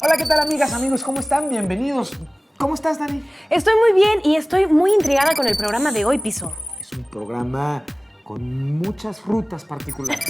Hola, ¿qué tal amigas, amigos? ¿Cómo están? Bienvenidos. ¿Cómo estás, Dani? Estoy muy bien y estoy muy intrigada con el programa de hoy, Piso. Es un programa con muchas rutas particulares.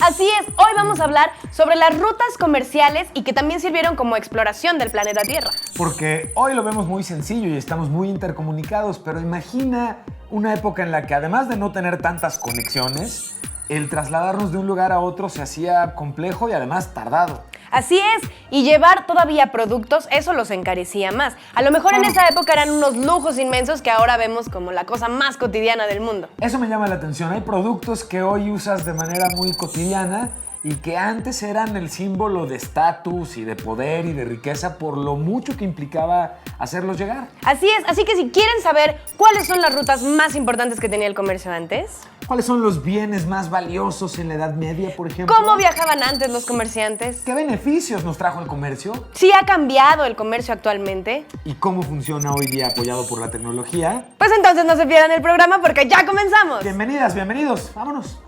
Así es, hoy vamos a hablar sobre las rutas comerciales y que también sirvieron como exploración del planeta Tierra. Porque hoy lo vemos muy sencillo y estamos muy intercomunicados, pero imagina una época en la que además de no tener tantas conexiones, el trasladarnos de un lugar a otro se hacía complejo y además tardado. Así es, y llevar todavía productos, eso los encarecía más. A lo mejor en esa época eran unos lujos inmensos que ahora vemos como la cosa más cotidiana del mundo. Eso me llama la atención. Hay productos que hoy usas de manera muy cotidiana y que antes eran el símbolo de estatus y de poder y de riqueza por lo mucho que implicaba hacerlos llegar. Así es, así que si quieren saber cuáles son las rutas más importantes que tenía el comercio antes, ¿cuáles son los bienes más valiosos en la Edad Media, por ejemplo? ¿cómo viajaban antes los comerciantes? ¿Qué beneficios nos trajo el comercio? ¿Sí ha cambiado el comercio actualmente? ¿Y cómo funciona hoy día apoyado por la tecnología? Pues entonces no se pierdan el programa porque ya comenzamos. Bienvenidas, bienvenidos. Vámonos.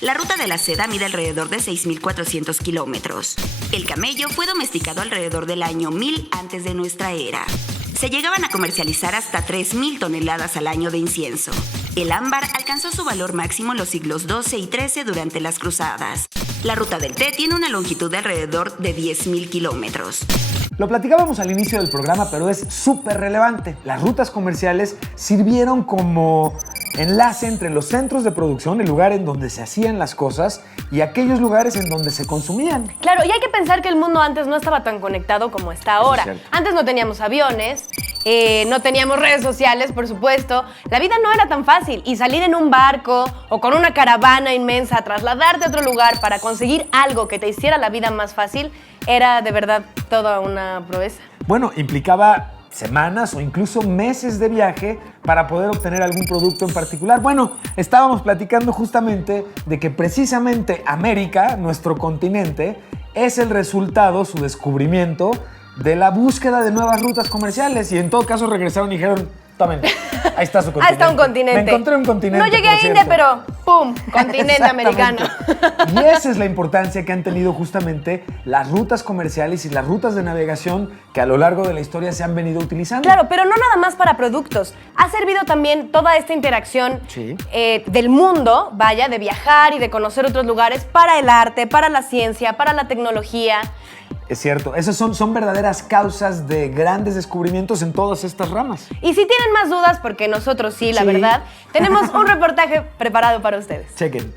La ruta de la seda mide alrededor de 6.400 kilómetros. El camello fue domesticado alrededor del año 1000 antes de nuestra era. Se llegaban a comercializar hasta 3.000 toneladas al año de incienso. El ámbar alcanzó su valor máximo en los siglos XII y XIII durante las cruzadas. La ruta del té tiene una longitud de alrededor de 10.000 kilómetros. Lo platicábamos al inicio del programa, pero es súper relevante. Las rutas comerciales sirvieron como enlace entre los centros de producción, el lugar en donde se hacían las cosas, y aquellos lugares en donde se consumían. Claro, y hay que pensar que el mundo antes no estaba tan conectado como está ahora. Antes no teníamos aviones, no teníamos redes sociales, por supuesto. La vida no era tan fácil y salir en un barco o con una caravana inmensa, trasladarte a otro lugar para conseguir algo que te hiciera la vida más fácil, era de verdad toda una proeza. Bueno, implicaba semanas o incluso meses de viaje para poder obtener algún producto en particular. Bueno, estábamos platicando justamente de que precisamente América, nuestro continente, es el resultado, su descubrimiento, de la búsqueda de nuevas rutas comerciales, y en todo caso regresaron y dijeron: tomen, ahí está su continente. Ahí está un continente. Me encontré un continente. No llegué a India, pero ¡pum! Continente americano. Y esa es la importancia que han tenido justamente las rutas comerciales y las rutas de navegación que a lo largo de la historia se han venido utilizando. Claro, pero no nada más para productos. Ha servido también toda esta interacción del mundo, vaya, de viajar y de conocer otros lugares para el arte, para la ciencia, para la tecnología. Es cierto, esas son verdaderas causas de grandes descubrimientos en todas estas ramas. Y si tienen más dudas, porque nosotros sí, la verdad, tenemos un reportaje preparado para ustedes. Chequen.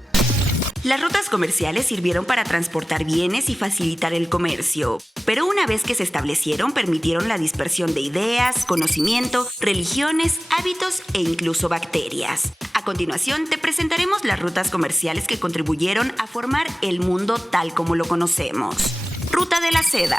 Las rutas comerciales sirvieron para transportar bienes y facilitar el comercio, pero una vez que se establecieron permitieron la dispersión de ideas, conocimiento, religiones, hábitos e incluso bacterias. A continuación te presentaremos las rutas comerciales que contribuyeron a formar el mundo tal como lo conocemos. Ruta de la seda.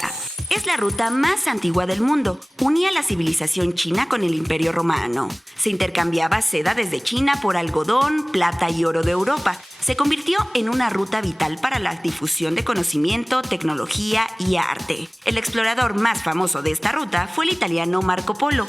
Es la ruta más antigua del mundo. Unía la civilización china con el Imperio Romano. Se intercambiaba seda desde China por algodón, plata y oro de Europa. Se convirtió en una ruta vital para la difusión de conocimiento, tecnología y arte. El explorador más famoso de esta ruta fue el italiano Marco Polo.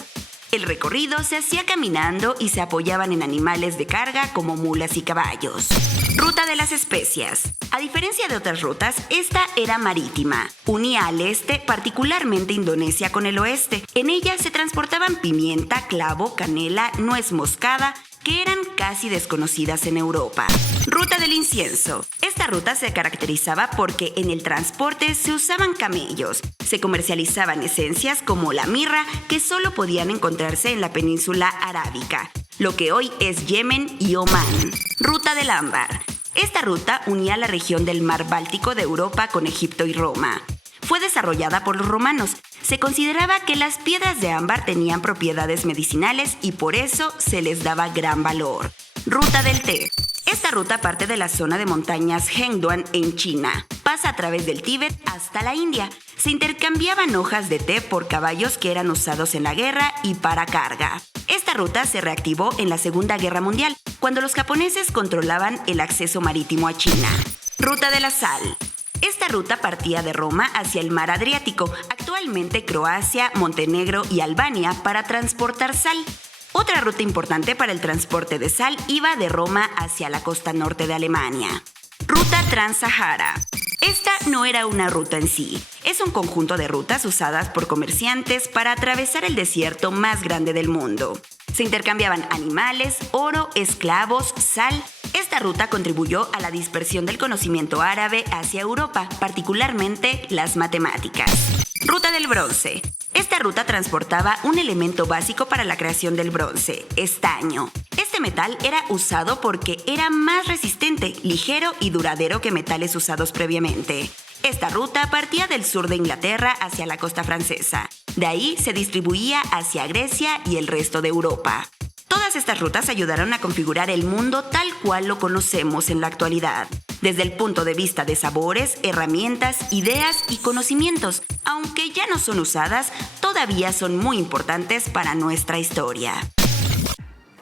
El recorrido se hacía caminando y se apoyaban en animales de carga como mulas y caballos. Ruta de las especias. A diferencia de otras rutas, esta era marítima. Unía al este, particularmente Indonesia, con el oeste. En ella se transportaban pimienta, clavo, canela, nuez moscada, que eran casi desconocidas en Europa. Ruta del incienso. Esta ruta se caracterizaba porque en el transporte se usaban camellos. Se comercializaban esencias como la mirra, que solo podían encontrarse en la península arábica, lo que hoy es Yemen y Omán. Ruta del ámbar. Esta ruta unía la región del mar Báltico de Europa con Egipto y Roma. Fue desarrollada por los romanos. Se consideraba que las piedras de ámbar tenían propiedades medicinales y por eso se les daba gran valor. Ruta del té. Esta ruta parte de la zona de montañas Hengduan en China. Pasa a través del Tíbet hasta la India. Se intercambiaban hojas de té por caballos que eran usados en la guerra y para carga. Esta ruta se reactivó en la Segunda Guerra Mundial, cuando los japoneses controlaban el acceso marítimo a China. Ruta de la Sal. Esta ruta partía de Roma hacia el mar Adriático, actualmente Croacia, Montenegro y Albania, para transportar sal. Otra ruta importante para el transporte de sal iba de Roma hacia la costa norte de Alemania. Ruta Trans-Sahara. Esta no era una ruta en sí, es un conjunto de rutas usadas por comerciantes para atravesar el desierto más grande del mundo. Se intercambiaban animales, oro, esclavos, sal. Esta ruta contribuyó a la dispersión del conocimiento árabe hacia Europa, particularmente las matemáticas. Ruta del Bronce. Esta ruta transportaba un elemento básico para la creación del bronce, estaño. Este metal era usado porque era más resistente, ligero y duradero que metales usados previamente. Esta ruta partía del sur de Inglaterra hacia la costa francesa. De ahí se distribuía hacia Grecia y el resto de Europa. Todas estas rutas ayudaron a configurar el mundo tal cual lo conocemos en la actualidad, desde el punto de vista de sabores, herramientas, ideas y conocimientos. Aunque ya no son usadas, todavía son muy importantes para nuestra historia.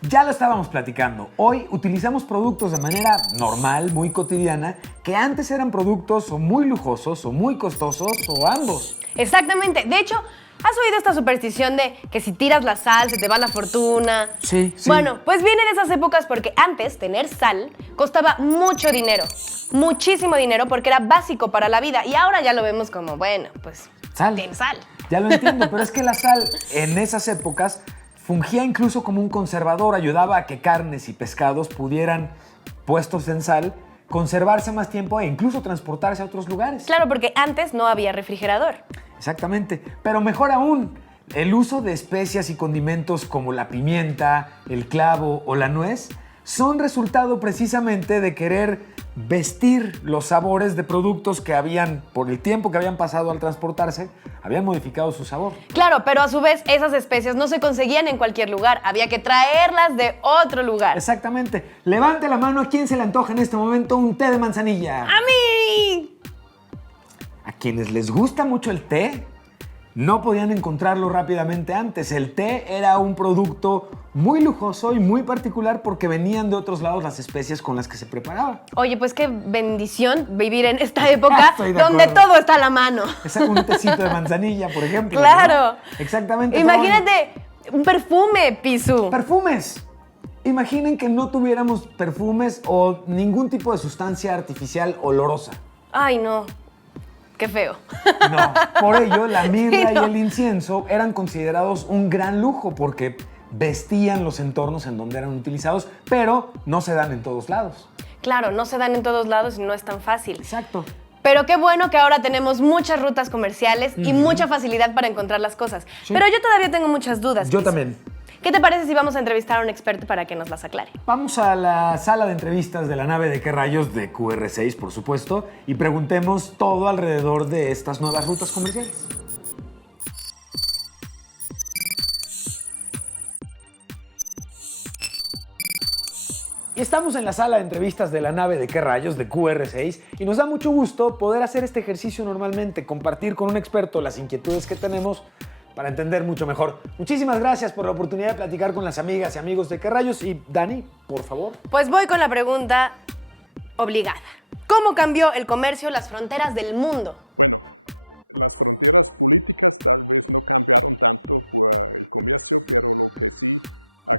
Ya lo estábamos platicando. Hoy utilizamos productos de manera normal, muy cotidiana, que antes eran productos o muy lujosos o muy costosos o ambos. Exactamente. De hecho, ¿has oído esta superstición de que si tiras la sal se te va la fortuna? Sí. Bueno, pues viene de esas épocas porque antes tener sal costaba mucho dinero. Muchísimo dinero porque era básico para la vida. Y ahora ya lo vemos como, bueno, pues Sal. ten sal. Ya lo entiendo, pero es que la sal en esas épocas fungía incluso como un conservador, ayudaba a que carnes y pescados pudieran, puestos en sal, conservarse más tiempo e incluso transportarse a otros lugares. Claro, porque antes no había refrigerador. Exactamente, pero mejor aún, el uso de especias y condimentos como la pimienta, el clavo o la nuez son resultado precisamente de querer vestir los sabores de productos que habían, por el tiempo que habían pasado al transportarse, habían modificado su sabor. Claro, pero a su vez esas especias no se conseguían en cualquier lugar, había que traerlas de otro lugar. Exactamente. Levante la mano a quien se le antoja en este momento un té de manzanilla. ¡A mí! A quienes les gusta mucho el té, no podían encontrarlo rápidamente antes. El té era un producto muy lujoso y muy particular porque venían de otros lados las especias con las que se preparaba. Oye, pues qué bendición vivir en esta época Estoy de donde acuerdo. todo está a la mano. Un tecito de manzanilla, por ejemplo. Claro. ¿No? Exactamente. Imagínate un perfume, Pisu. Perfumes. Imaginen que no tuviéramos perfumes o ningún tipo de sustancia artificial olorosa. Ay, no. Qué feo. No, por ello la mirra Sí, no. y el incienso eran considerados un gran lujo porque vestían los entornos en donde eran utilizados, pero no se dan en todos lados. Claro, no se dan en todos lados y no es tan fácil. Exacto. Pero qué bueno que ahora tenemos muchas rutas comerciales y mucha facilidad para encontrar las cosas. Sí. Pero yo todavía tengo muchas dudas. Yo Pisu. también. ¿Qué te parece si vamos a entrevistar a un experto para que nos las aclare? Vamos a la sala de entrevistas de la nave de qué rayos de QR6, por supuesto, y preguntemos todo alrededor de estas nuevas rutas comerciales. Y estamos en la sala de entrevistas de la nave de qué rayos de QR6 y nos da mucho gusto poder hacer este ejercicio normalmente, compartir con un experto las inquietudes que tenemos para entender mucho mejor. Muchísimas gracias por la oportunidad de platicar con las amigas y amigos de qué rayos. Y Dani, por favor. Pues voy con la pregunta obligada. ¿Cómo cambió el comercio las fronteras del mundo? Bueno, las fronteras políticas tal vez no cambiaron tanto por el comercio, pero lo que sí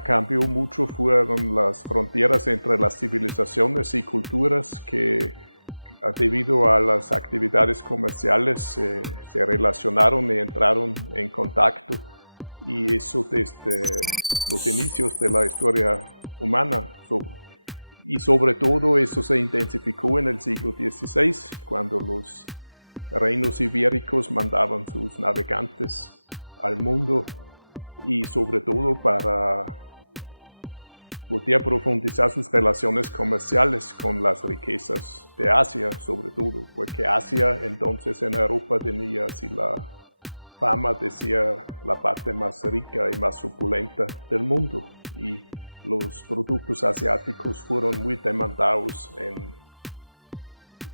cambió mucho fueron las fronteras entre las civilizaciones y culturas que debido a las actividades comerciales se relacionaron y entraron en contacto, y eso desde los inicios de la historia humana. Y sobre todo eso se intensificó en el siglo XVI, cuando los reinos ibéricos mandaban sus navegantes al mundo, y sobre todo para poder profundizar sus relaciones comerciales con las riquezas de Asia, sobre todo, porque Asia entonces en Europa tenía así la fama de ser la parte más rica y más opulenta del mundo, y los productos asiáticos fueron muy demandados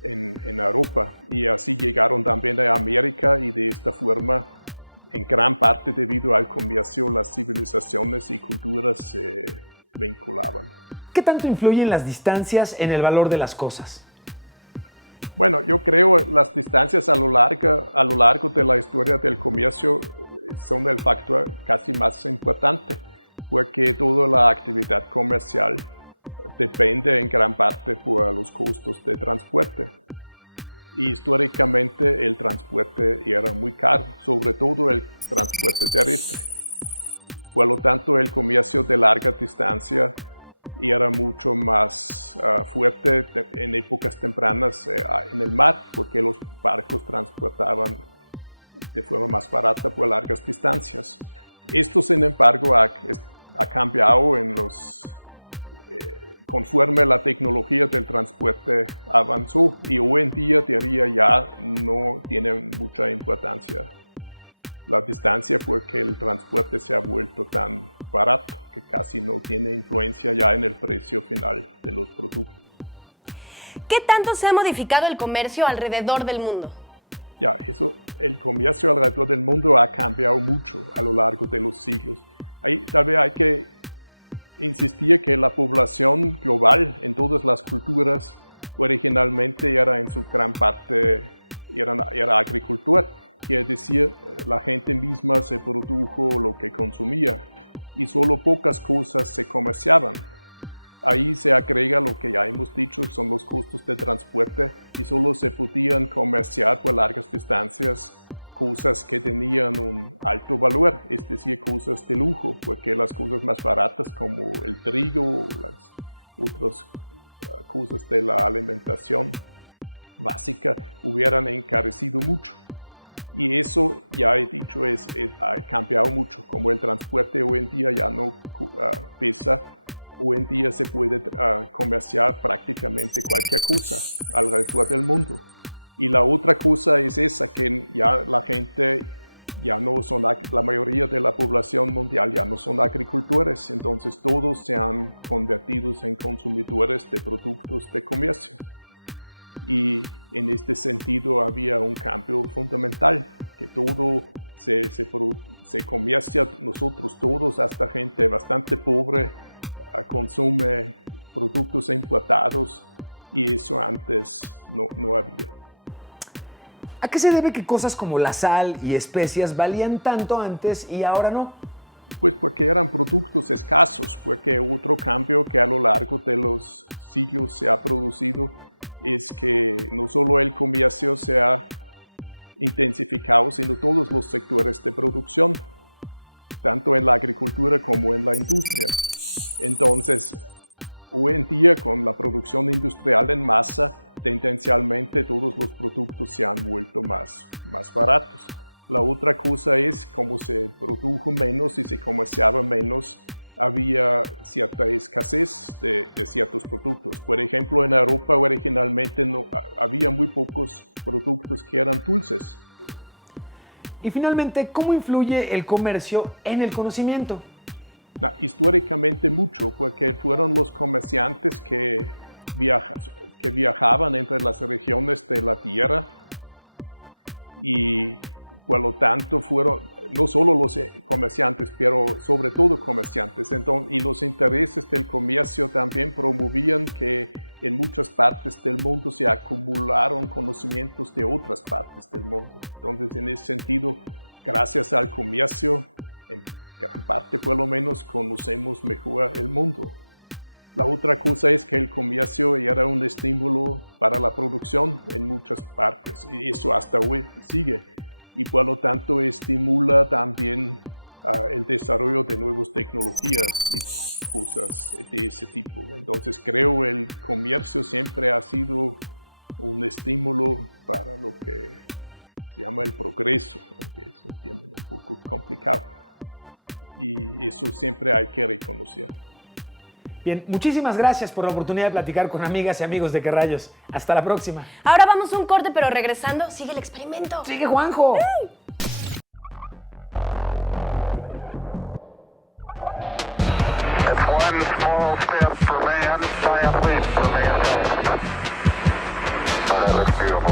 en Europa. Y así llegaron también a América y de esta forma, en gran parte debido al comercio, las civilizaciones y culturas se vinculaban. ¿Qué tanto influyen las distancias en el valor de las cosas? Bueno, yo creo que las distancias a lo largo de la historia del comercio son el factor casi más importante, porque toda la actividad comercial depende en gran parte por los costos de transporte. Y históricamente el transporte era muy caro, sobre todo el transporte terrestre. Por lo tanto, el comercio de larga distancia era mucho más fuerte en épocas tempranas en el mar, porque los barcos transportaban de forma más barata por largas distancias. Esto, sin embargo, ha cambiado conforme la tecnología del transporte avanzó, y hoy en día diría ya no tiene mucha importancia la distancia, porque el transporte se ha vuelto tan barato que casi no tiene influencia ya en el precio final de los productos. ¿Qué tanto se ha modificado el comercio alrededor del mundo? El comercio alrededor del mundo ha cambiado mucho a lo largo de los siglos. Tal vez hay que insistir que la población global en todas las culturas originalmente era en su gran parte era agricultor. Quiere decir, la gente misma se produjo lo que consumía y solo pocas cosas se comerciaban. Ahí se agrega lo que ya hemos dicho, son los costos de transporte, y solo se podían comerciar por largas distancias cosas que tenían un alto valor, es decir, cosas de lujo, porque las cosas más baratas como el trigo o las otras cosas de la alimentación básica hubieran encarecido mucho. Y eso, ya he dicho, ha cambiado mucho. Como el transporte hoy en día ya no pesa, hoy en día se puede comerciar prácticamente cualquier cosa alrededor del mundo. Y la otra cosa es esa, que ya la gente, la mayoría de la población mundial ya no son agricultores, entonces todos se han convertido en consumidores de productos de comercio. Y en este sentido había un cambio fundamental, que todo se comercia, nosotros todos, hasta gente bastante pobre, consume productos importados, y eso antes no había. ¿A qué se debe que cosas como la sal y especias valían tanto antes y ahora no? Pues porque eran productos escasos, porque otro cambio que a lo largo de los siglos se ha producido es que no solo el comercio se ha intensificado, sino todos los sectores de producción, tanto en la agricultura como en la industria. Entonces, hoy en día, con la producción industrial en masa, tendencialmente todos los productos se han vuelto más baratos. La otra cosa es, como se produjo menos y se comerciaba menos, había cierta escasez de ciertos productos. Por ejemplo, en Europa originalmente había muy pocos productos que eran dulces. Y finalmente, ¿cómo influye el comercio en el conocimiento? Históricamente mucho, porque fueron los comerciantes que viajaban entre las regiones de la tierra, y por lo tanto fueron no solo los comerciantes, pero sobre todo comerciantes. Y los intereses del comercio también promovían que en muchas partes del mundo se acumularon conocimientos de otras partes del mundo. Entonces, en ese sentido, gracias al comercio, en gran parte por lo menos, conocemos mejor el mundo. La otra cosa es que el comercio era un estímulo para la producción en muchas partes, y eso hasta hoy sigue. Y por lo tanto estimula también el desarrollo de nuevas tecnologías y cosas de ese tipo. Entonces creo que el comercio siempre ha sido un estímulo para lo que se llama el progreso, aunque es un tema un poco complicado. Y eso siempre hay que reconocer. Bien, muchísimas gracias por la oportunidad de platicar con amigas y amigos de Qué Rayos. Hasta la próxima. Ahora vamos a un corte, pero regresando, sigue el experimento. ¡Sigue, Juanjo! One small step for man, giant leap for mankind. respiro.